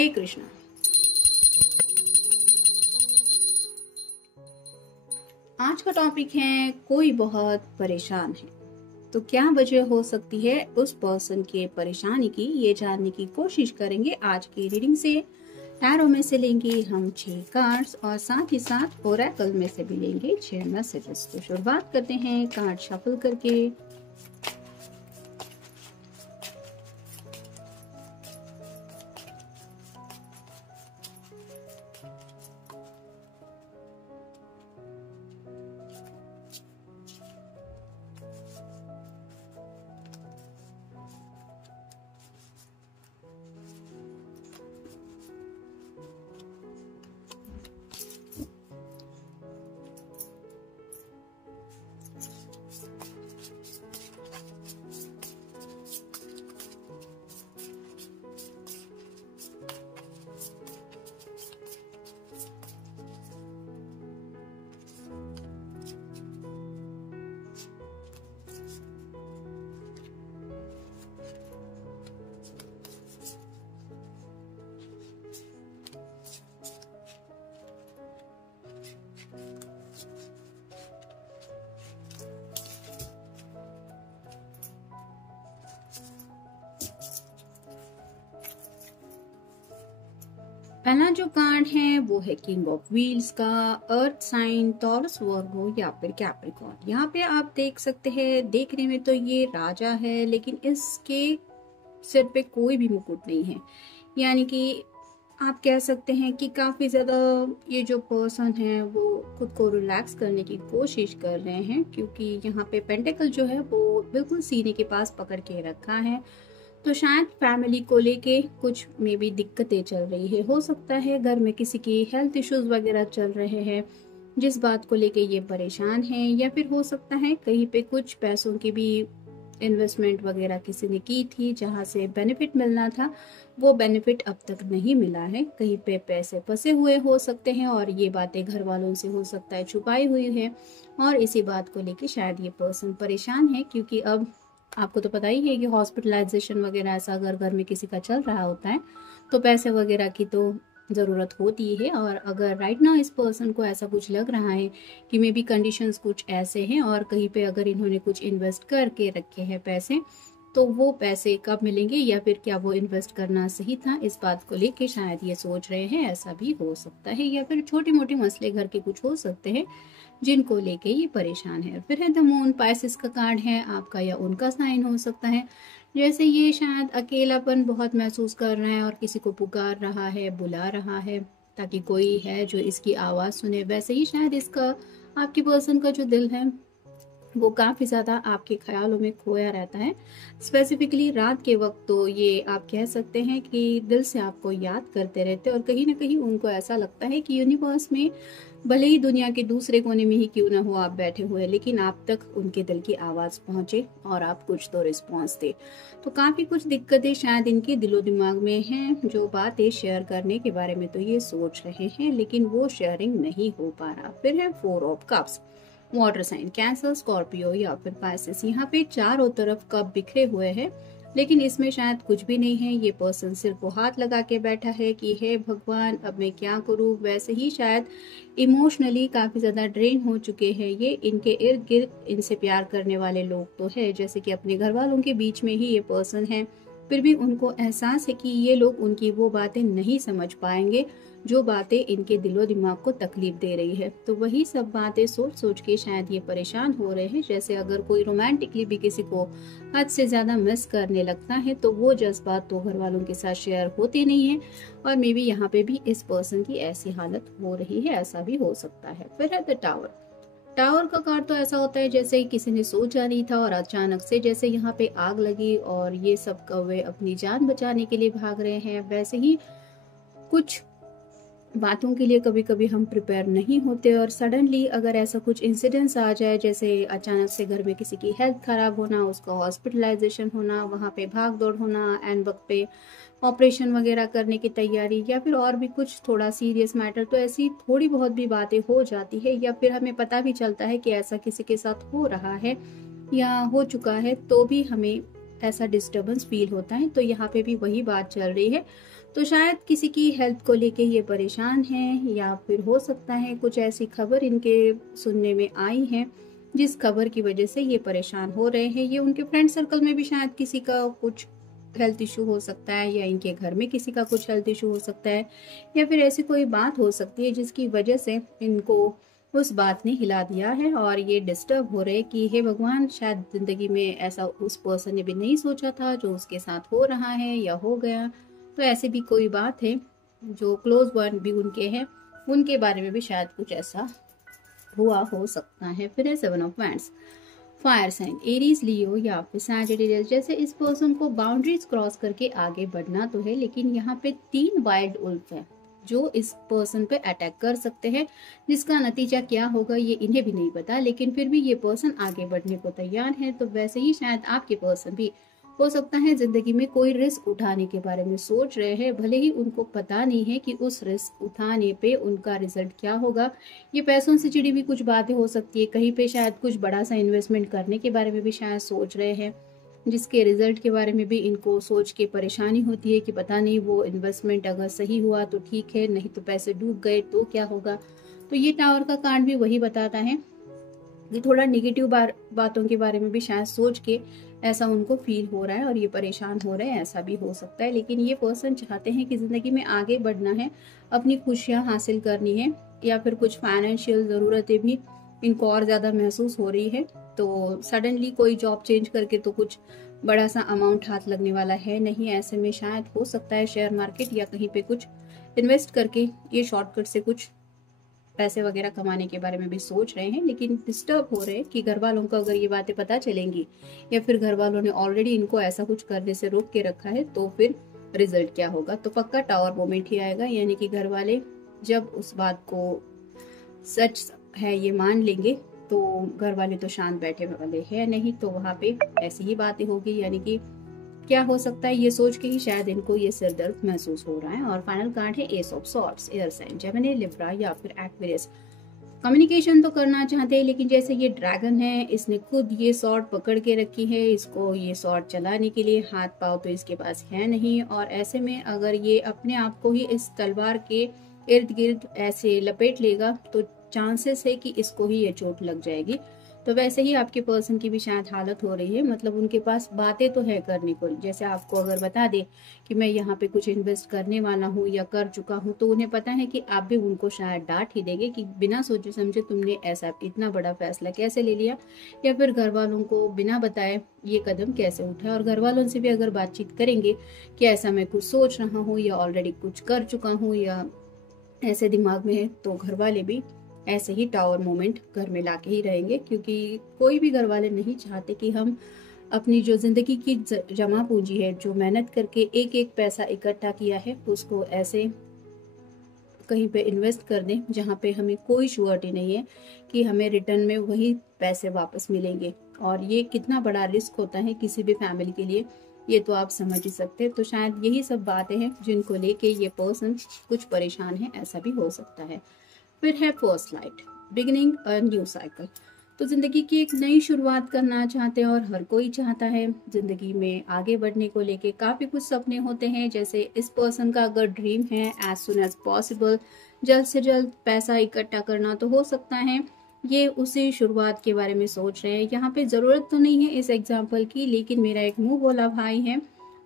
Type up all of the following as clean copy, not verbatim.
हरे कृष्णा। आज का टॉपिक है कोई बहुत परेशान है, तो क्या वजह हो सकती है उस पर्सन के परेशानी की, ये जानने की कोशिश करेंगे आज की रीडिंग से। टैरो में से लेंगे हम 6 कार्ड्स और साथ ही साथ ओरेकल में से भी लेंगे 6 मैसेजेस। तो शुरुआत करते हैं कार्ड शफल करके। पहला जो कार्ड है वो है किंग ऑफ व्हील्स का, अर्थ साइन, टॉरस, वर्गो या फिर कैप्रिकॉर्न। यहाँ पे आप देख सकते हैं, देखने में तो ये राजा है लेकिन इसके सिर पे कोई भी मुकुट नहीं है। यानी कि आप कह सकते हैं कि काफी ज्यादा ये जो पर्सन है वो खुद को रिलैक्स करने की कोशिश कर रहे हैं, क्योंकि यहाँ पे पेंटिकल जो है वो बिल्कुल सीने के पास पकड़ के रखा है। तो शायद फैमिली को लेके कुछ में भी दिक्कतें चल रही है। हो सकता है घर में किसी की हेल्थ इश्यूज वगैरह चल रहे हैं जिस बात को लेके ये परेशान है, या फिर हो सकता है कहीं पे कुछ पैसों की भी इन्वेस्टमेंट वगैरह किसी ने की थी जहां से बेनिफिट मिलना था, वो बेनिफिट अब तक नहीं मिला है। कहीं पे पैसे फंसे हुए हो सकते हैं और ये बातें घर वालों से हो सकता है छुपाई हुई है, और इसी बात को लेके शायद ये पर्सन परेशान है। क्योंकि अब आपको तो पता ही है कि हॉस्पिटलाइजेशन वगैरह ऐसा अगर घर में किसी का चल रहा होता है तो पैसे वगैरह की तो ज़रूरत होती है। और अगर राइट नाउ इस पर्सन को ऐसा कुछ लग रहा है कि मे बी कंडीशंस कुछ ऐसे हैं और कहीं पे अगर इन्होंने कुछ इन्वेस्ट करके रखे हैं पैसे, तो वो पैसे कब मिलेंगे या फिर क्या वो इन्वेस्ट करना सही था, इस बात को लेके शायद ये सोच रहे हैं। ऐसा भी हो सकता है, या फिर छोटी मोटी मसले घर के कुछ हो सकते हैं जिनको लेके ये परेशान है। फिर है द मून, पाइसेस का कार्ड है, आपका या उनका साइन हो सकता है। जैसे ये शायद अकेलापन बहुत महसूस कर रहे हैं और किसी को पुकार रहा है, बुला रहा है ताकि कोई है जो इसकी आवाज़ सुने। वैसे ही शायद इसका, आपकी पर्सन का जो दिल है वो काफ़ी ज़्यादा आपके ख्यालों में खोया रहता है। स्पेसिफिकली रात के वक्त तो ये आप कह सकते हैं कि दिल से आपको याद करते रहते हैं, और कहीं ना कहीं उनको ऐसा लगता है कि यूनिवर्स में भले ही दुनिया के दूसरे कोने में ही क्यों ना हो आप बैठे हुए, लेकिन आप तक उनके दिल की आवाज़ पहुंचे और आप कुछ तो रिस्पॉन्स दे। तो काफ़ी कुछ दिक्कतें शायद इनके दिलो दिमाग में हैं, जो बातें शेयर करने के बारे में तो ये सोच रहे हैं लेकिन वो शेयरिंग नहीं हो पा रहा। फिर है 4 of cups, water sign, Cancer, Scorpio या फिर पाइसेस। यहाँ पे चारों तरफ कप बिखरे हुए हैं लेकिन इसमें शायद कुछ भी नहीं है। ये पर्सन सिर्फ वो हाथ लगा के बैठा है कि हे भगवान अब मैं क्या करूँ। वैसे ही शायद इमोशनली काफ़ी ज़्यादा ड्रेन हो चुके हैं ये। इनके इर्द गिर्द इनसे प्यार करने वाले लोग तो है, जैसे कि अपने घर वालों के बीच में ही ये पर्सन है, फिर भी उनको एहसास है कि ये लोग उनकी वो बातें नहीं समझ पाएंगे जो बातें इनके दिलो दिमाग को तकलीफ दे रही है। तो वही सब बातें सोच सोच के शायद ये परेशान हो रहे हैं। जैसे अगर कोई रोमांटिकली भी किसी को हद से ज़्यादा मिस करने लगता है तो वो जज्बात तो घर वालों के साथ शेयर होते नहीं है, और मे बी यहाँ पे भी इस पर्सन की ऐसी हालत हो रही है, ऐसा भी हो सकता है। फिर है द टावर। टावर का कार्ड तो ऐसा होता है जैसे ही किसी ने सोचा नहीं था और अचानक से जैसे यहाँ पे आग लगी और ये सब कौवे अपनी जान बचाने के लिए भाग रहे हैं। वैसे ही कुछ बातों के लिए कभी कभी हम प्रिपेयर नहीं होते, और सडनली अगर ऐसा कुछ इंसिडेंट्स आ जाए, जैसे अचानक से घर में किसी की हेल्थ खराब होना, उसका हॉस्पिटलाइजेशन होना, वहाँ पे भाग दौड़ होना, एंड वक्त पे ऑपरेशन वगैरह करने की तैयारी, या फिर और भी कुछ थोड़ा सीरियस मैटर, तो ऐसी थोड़ी बहुत भी बातें हो जाती है, या फिर हमें पता भी चलता है कि ऐसा किसी के साथ हो रहा है या हो चुका है, तो भी हमें ऐसा डिस्टर्बेंस फील होता है। तो यहाँ पे भी वही बात चल रही है। तो शायद किसी की हेल्थ को लेके ये परेशान हैं, या फिर हो सकता है कुछ ऐसी खबर इनके सुनने में आई है जिस खबर की वजह से ये परेशान हो रहे हैं। ये उनके फ्रेंड सर्कल में भी शायद किसी का कुछ हेल्थ इशू हो सकता है, या इनके घर में किसी का कुछ हेल्थ इशू हो सकता है, या फिर ऐसी कोई बात हो सकती है जिसकी वजह से इनको उस बात ने हिला दिया है और ये डिस्टर्ब हो रहे कि हे भगवान, शायद जिंदगी में ऐसा उस पर्सन ने भी नहीं सोचा था जो उसके साथ हो रहा है या हो गया। तो ऐसे भी कोई बात है, जो क्लोज वन भी उनके हैं उनके बारे में भी शायद कुछ ऐसा हुआ हो सकता है। फिर है 7 of wands, fire sign, Aries, Leo या फिर सैजिटेरियस। जैसे इस पर्सन को बाउंड्रीज क्रॉस करके आगे बढ़ना तो है, लेकिन यहाँ पे 3 वाइल्ड उल्फ है जो इस पर्सन पे अटैक कर सकते हैं, जिसका नतीजा क्या होगा ये इन्हें भी नहीं पता, लेकिन फिर भी ये पर्सन आगे बढ़ने को तैयार है। तो वैसे ही शायद आपके पर्सन भी हो सकता है जिंदगी में कोई रिस्क उठाने के बारे में सोच रहे हैं, भले ही उनको पता नहीं है कि उस रिस्क उठाने पे उनका रिजल्ट क्या होगा। ये पैसों से जुड़ी भी कुछ बातें हो सकती है, कहीं पे शायद कुछ बड़ा सा इन्वेस्टमेंट करने के बारे में भी शायद सोच रहे हैं, जिसके रिजल्ट के बारे में भी इनको सोच के परेशानी होती है कि पता नहीं वो इन्वेस्टमेंट अगर सही हुआ तो ठीक है, नहीं तो पैसे डूब गए तो क्या होगा। तो ये टावर का कार्ड भी वही बताता है कि थोड़ा निगेटिव बातों के बारे में भी शायद सोच के ऐसा उनको फील हो रहा है और ये परेशान हो रहे हैं, ऐसा भी हो सकता है। लेकिन ये पर्सन चाहते हैं कि जिंदगी में आगे बढ़ना है, अपनी खुशियां हासिल करनी है, या फिर कुछ फाइनेंशियल ज़रूरतें भी इनको और ज़्यादा महसूस हो रही है। तो सडनली कोई जॉब चेंज करके तो कुछ बड़ा सा अमाउंट हाथ लगने वाला है नहीं। ऐसे में शायद हो सकता है शेयर मार्केट या कहीं पे कुछ इन्वेस्ट करके ये शॉर्टकट से कुछ पैसे वगैरह कमाने के बारे में भी सोच रहे हैं। लेकिन डिस्टर्ब हो रहे हैं कि घर वालों को अगर ये बातें पता चलेंगी, या फिर घर वालों ने ऑलरेडी इनको ऐसा कुछ करने से रोक के रखा है, तो फिर रिजल्ट क्या होगा। तो पक्का टावर मोमेंट ही आएगा, यानी कि घर वाले जब उस बात को सच है ये मान लेंगे, तो घर वाले तो शांत बैठे वाले हैं नहीं, तो वहां पे ऐसी ही बातें होगी। यानी कि क्या हो सकता है ये सोच के ही शायद इनको ये सिर दर्द महसूस हो रहा है। और फाइनल कार्ड है ace of swords, air sign, Gemini, Libra या फिर एक्वेरियस। कम्युनिकेशन तो करना चाहते हैं, लेकिन जैसे ये ड्रैगन है, इसने खुद ये सॉर्ड पकड़ के रखी है, इसको ये सॉर्ड चलाने के लिए हाथ पाव तो इसके पास है नहीं। और ऐसे में अगर ये अपने आप को ही इस तलवार के इर्द गिर्द ऐसे लपेट लेगा तो चांसेस है कि इसको ही ये चोट लग जाएगी। तो वैसे ही आपके पर्सन की भी शायद हालत हो रही है, मतलब उनके पास बातें तो है करने को। जैसे आपको अगर बता दे कि मैं यहाँ पे कुछ इन्वेस्ट करने वाला हूँ या कर चुका हूँ, तो उन्हें पता है कि आप भी उनको शायद डांट ही देंगे कि बिना सोचे समझे तुमने ऐसा इतना बड़ा फैसला कैसे ले लिया, या फिर घर वालों को बिना बताए ये कदम कैसे उठाए। और घर वालों से भी अगर बातचीत करेंगे कि ऐसा मैं कुछ सोच रहा हूँ या ऑलरेडी कुछ कर चुका हूँ या ऐसे दिमाग में है, तो घर वाले भी ऐसे ही टावर मोमेंट घर में लाके ही रहेंगे। क्योंकि कोई भी घर वाले नहीं चाहते कि हम अपनी जो जिंदगी की जमा पूंजी है, जो मेहनत करके एक एक पैसा इकट्ठा किया है, उसको ऐसे कहीं पे इन्वेस्ट कर दें जहाँ पे हमें कोई श्योरिटी नहीं है कि हमें रिटर्न में वही पैसे वापस मिलेंगे। और ये कितना बड़ा रिस्क होता है किसी भी फैमिली के लिए, ये तो आप समझ ही सकते हैं। तो शायद यही सब बातें हैं जिनको लेके ये पर्सन कुछ परेशान है, ऐसा भी हो सकता है। फिर है first light, beginning a new cycle. तो जिंदगी की एक नई शुरुआत करना चाहते हैं, और हर कोई चाहता है जिंदगी में आगे बढ़ने को लेके। काफी कुछ सपने होते हैं, जैसे इस पर्सन का अगर ड्रीम है एज सुन एज पॉसिबल जल्द से जल्द पैसा इकट्ठा करना, तो हो सकता है ये उसी शुरुआत के बारे में सोच रहे हैं। यहाँ पे जरूरत तो नहीं है इस एग्जाम्पल की, लेकिन मेरा एक मुंह बोला भाई है,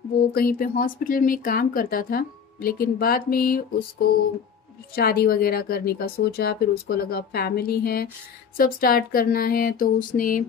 वो कहीं पे हॉस्पिटल में काम करता था, लेकिन बाद में उसको शादी वगैरह करने का सोचा, फिर उसको लगा फैमिली है, सब स्टार्ट करना है, तो उसने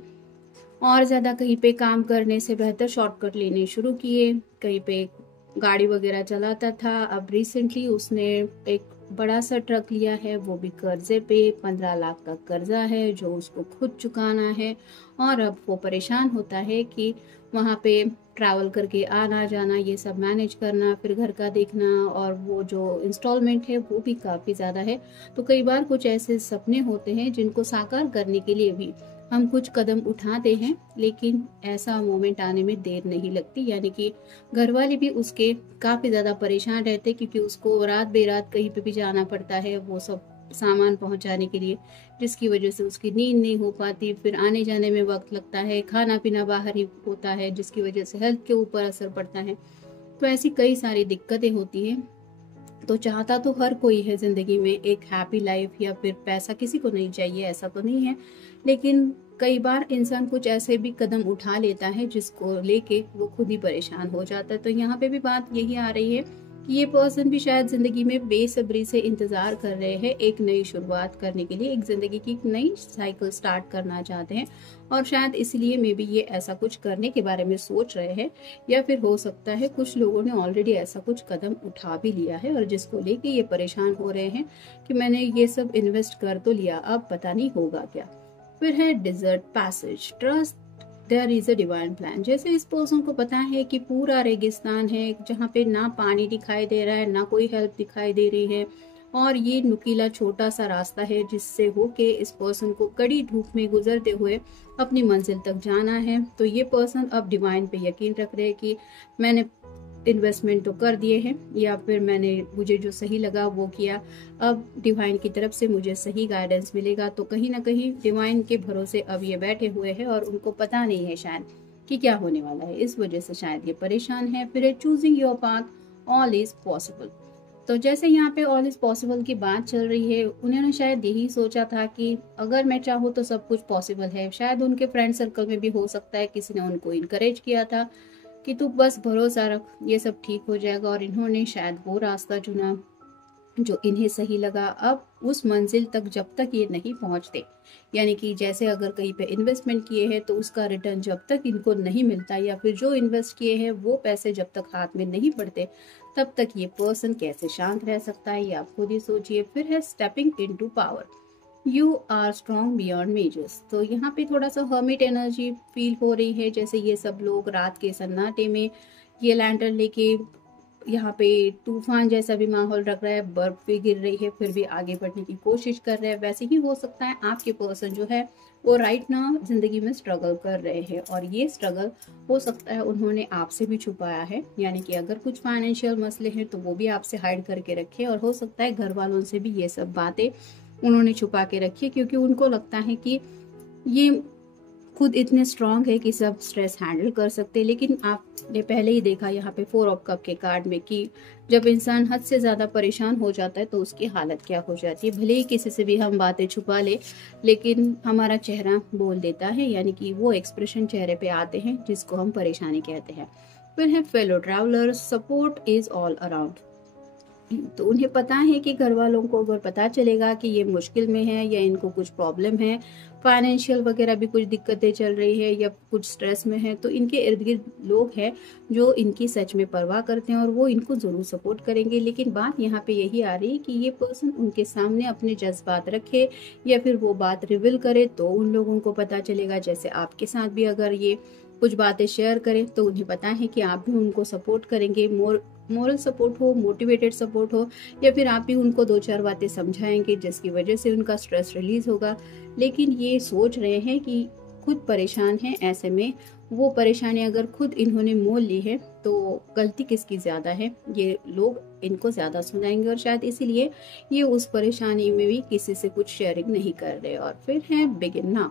और ज़्यादा कहीं पे काम करने से बेहतर शॉर्टकट लेने शुरू किए। कहीं पे गाड़ी वगैरह चलाता था, अब रिसेंटली उसने एक बड़ा सा ट्रक लिया है, वो भी कर्जे पे। 15 लाख का कर्जा है जो उसको खुद चुकाना है, और अब वो परेशान होता है कि वहाँ पे ट्रैवल करके आना जाना, ये सब मैनेज करना, फिर घर का देखना, और वो जो इंस्टॉलमेंट है वो भी काफ़ी ज़्यादा है। तो कई बार कुछ ऐसे सपने होते हैं जिनको साकार करने के लिए भी हम कुछ कदम उठाते हैं, लेकिन ऐसा मोमेंट आने में देर नहीं लगती। यानी कि घर वाले भी उसके काफ़ी ज़्यादा परेशान रहते, क्योंकि उसको रात बेरात कहीं पे भी जाना पड़ता है, वो सब सामान पहुंचाने के लिए, जिसकी वजह से उसकी नींद नहीं हो पाती, फिर आने जाने में वक्त लगता है, खाना पीना बाहर ही होता है, जिसकी वजह से हेल्थ के ऊपर असर पड़ता है। तो ऐसी कई सारी दिक्कतें होती हैं। तो चाहता तो हर कोई है ज़िंदगी में एक हैप्पी लाइफ, या फिर पैसा किसी को नहीं चाहिए, ऐसा तो नहीं है। लेकिन कई बार इंसान कुछ ऐसे भी कदम उठा लेता है जिसको लेके वो खुद ही परेशान हो जाता है। तो यहाँ पे भी बात यही आ रही है कि ये पर्सन भी शायद ज़िंदगी में बेसब्री से इंतज़ार कर रहे हैं एक नई शुरुआत करने के लिए, एक ज़िंदगी की नई साइकिल स्टार्ट करना चाहते हैं, और शायद इसलिए मे बी ये ऐसा कुछ करने के बारे में सोच रहे हैं। या फिर हो सकता है कुछ लोगों ने ऑलरेडी ऐसा कुछ कदम उठा भी लिया है और जिसको लेके ये परेशान हो रहे हैं कि मैंने ये सब इन्वेस्ट कर तो लिया, अब पता नहीं होगा क्या। फिर है desert passage, trust there is a divine plan. जैसे इस पर्सन को पता है कि पूरा रेगिस्तान है जहाँ पे ना पानी दिखाई दे रहा है, ना कोई हेल्प दिखाई दे रही है, और ये नुकीला छोटा सा रास्ता है जिससे होके इस पर्सन को कड़ी धूप में गुजरते हुए अपनी मंजिल तक जाना है। तो ये पर्सन अब डिवाइन पे यकीन रख रहे हैं कि मैंने इन्वेस्टमेंट तो कर दिए हैं, या फिर मुझे जो सही लगा वो किया, अब डिवाइन की तरफ से मुझे सही गाइडेंस मिलेगा। तो कहीं ना कहीं डिवाइन के भरोसे अब ये बैठे हुए हैं और उनको पता नहीं है शायद कि क्या होने वाला है, इस वजह से शायद ये परेशान है। फिर choosing your path, all is possible. तो जैसे यहाँ पे ऑल इज पॉसिबल की बात चल रही है, उन्होंने शायद यही सोचा था कि अगर मैं चाहूँ तो सब कुछ पॉसिबल है। शायद उनके फ्रेंड सर्कल में भी हो सकता है किसी ने उनको इनकरेज किया था कि तू बस भरोसा रख, ये सब ठीक हो जाएगा, और इन्होंने शायद वो रास्ता चुना जो इन्हें सही लगा। अब उस मंजिल तक जब तक ये नहीं पहुंचते, यानी कि जैसे अगर कहीं पे इन्वेस्टमेंट किए हैं तो उसका रिटर्न जब तक इनको नहीं मिलता, या फिर जो इन्वेस्ट किए हैं वो पैसे जब तक हाथ में नहीं पड़ते, तब तक ये पर्सन कैसे शांत रह सकता है, ये आप खुद ही सोचिए। फिर है stepping into power, you are strong beyond measures. तो यहाँ पे थोड़ा सा हर्मिट एनर्जी फील हो रही है, जैसे ये सब लोग रात के सन्नाटे में ये लैंटर्न लेके, यहाँ पे तूफान जैसा भी माहौल रख रहा है, बर्फ भी गिर रही है, फिर भी आगे बढ़ने की कोशिश कर रहे हैं। वैसे ही हो सकता है आपके पर्सन जो है वो राइट नाउ जिंदगी में स्ट्रगल कर रहे हैं, और ये स्ट्रगल हो सकता है उन्होंने आपसे भी छुपाया है, यानी कि अगर कुछ फाइनेंशियल मसले हैं तो वो भी आपसे हाइड करके रखे, और हो सकता है घर वालों से भी ये सब बातें उन्होंने छुपा के रखी है, क्योंकि उनको लगता है कि ये खुद इतने स्ट्रांग है कि सब स्ट्रेस हैंडल कर सकते हैं। लेकिन आपने पहले ही देखा यहाँ पे 4 ऑफ कप के कार्ड में कि जब इंसान हद से ज़्यादा परेशान हो जाता है तो उसकी हालत क्या हो जाती है। भले ही किसी से भी हम बातें छुपा ले, लेकिन हमारा चेहरा बोल देता है, यानी कि वो एक्सप्रेशन चेहरे पे आते हैं जिसको हम परेशानी कहते हैं। फिर है fellow traveller, support is all around. तो उन्हें पता है कि घर वालों को अगर पता चलेगा कि ये मुश्किल में है या इनको कुछ प्रॉब्लम है, फाइनेंशियल वगैरह भी कुछ दिक्कतें चल रही है या कुछ स्ट्रेस में है, तो इनके इर्द गिर्द लोग हैं जो इनकी सच में परवाह करते हैं और वो इनको ज़रूर सपोर्ट करेंगे। लेकिन बात यहाँ पे यही आ रही है कि ये पर्सन उनके सामने अपने जज्बात रखे या फिर वो बात रिवील करे तो उन लोगों को पता चलेगा। जैसे आपके साथ भी अगर ये कुछ बातें शेयर करें तो उन्हें पता है कि आप भी उनको सपोर्ट करेंगे, मोरल सपोर्ट हो, मोटिवेटेड सपोर्ट हो, या फिर आप भी उनको 2-4 बातें समझाएंगे जिसकी वजह से उनका स्ट्रेस रिलीज होगा। लेकिन ये सोच रहे हैं कि खुद परेशान हैं, ऐसे में वो परेशानी अगर खुद इन्होंने मोल ली है तो गलती किसकी ज़्यादा है, ये लोग इनको ज़्यादा सुनाएंगे और शायद इसीलिए ये उस परेशानी में भी किसी से कुछ शेयरिंग नहीं कर रहे। और फिर है begin now,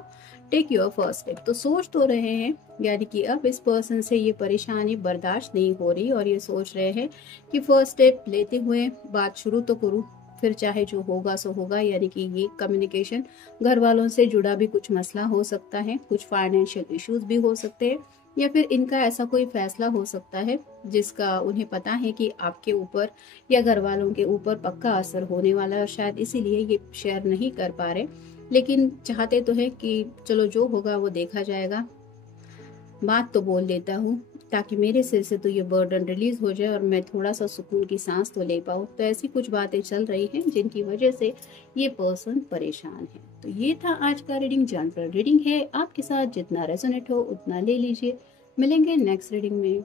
take your first step. तो सोच तो रहे हैं, यानी कि अब इस पर्सन से ये परेशानी बर्दाश्त नहीं हो रही और ये सोच रहे हैं कि फर्स्ट स्टेप लेते हुए बात शुरू तो करूँ, फिर चाहे जो होगा सो होगा। यानी कि ये कम्युनिकेशन घर वालों से जुड़ा भी कुछ मसला हो सकता है, कुछ फाइनेंशियल इश्यूज भी हो सकते हैं, या फिर इनका ऐसा कोई फैसला हो सकता है जिसका उन्हें पता है कि आपके ऊपर या घर वालों के ऊपर पक्का असर होने वाला है और शायद इसीलिए ये शेयर नहीं कर पा रहे। लेकिन चाहते तो है कि चलो जो होगा वो देखा जाएगा, बात तो बोल देता हूँ ताकि मेरे सिर से तो ये बर्डन रिलीज हो जाए और मैं थोड़ा सा सुकून की सांस तो ले पाऊँ। तो ऐसी कुछ बातें चल रही हैं जिनकी वजह से ये पर्सन परेशान है। तो ये था आज का रीडिंग, जनरल रीडिंग है, आपके साथ जितना रेजोनेट हो उतना ले लीजिए। मिलेंगे नेक्स्ट रीडिंग में।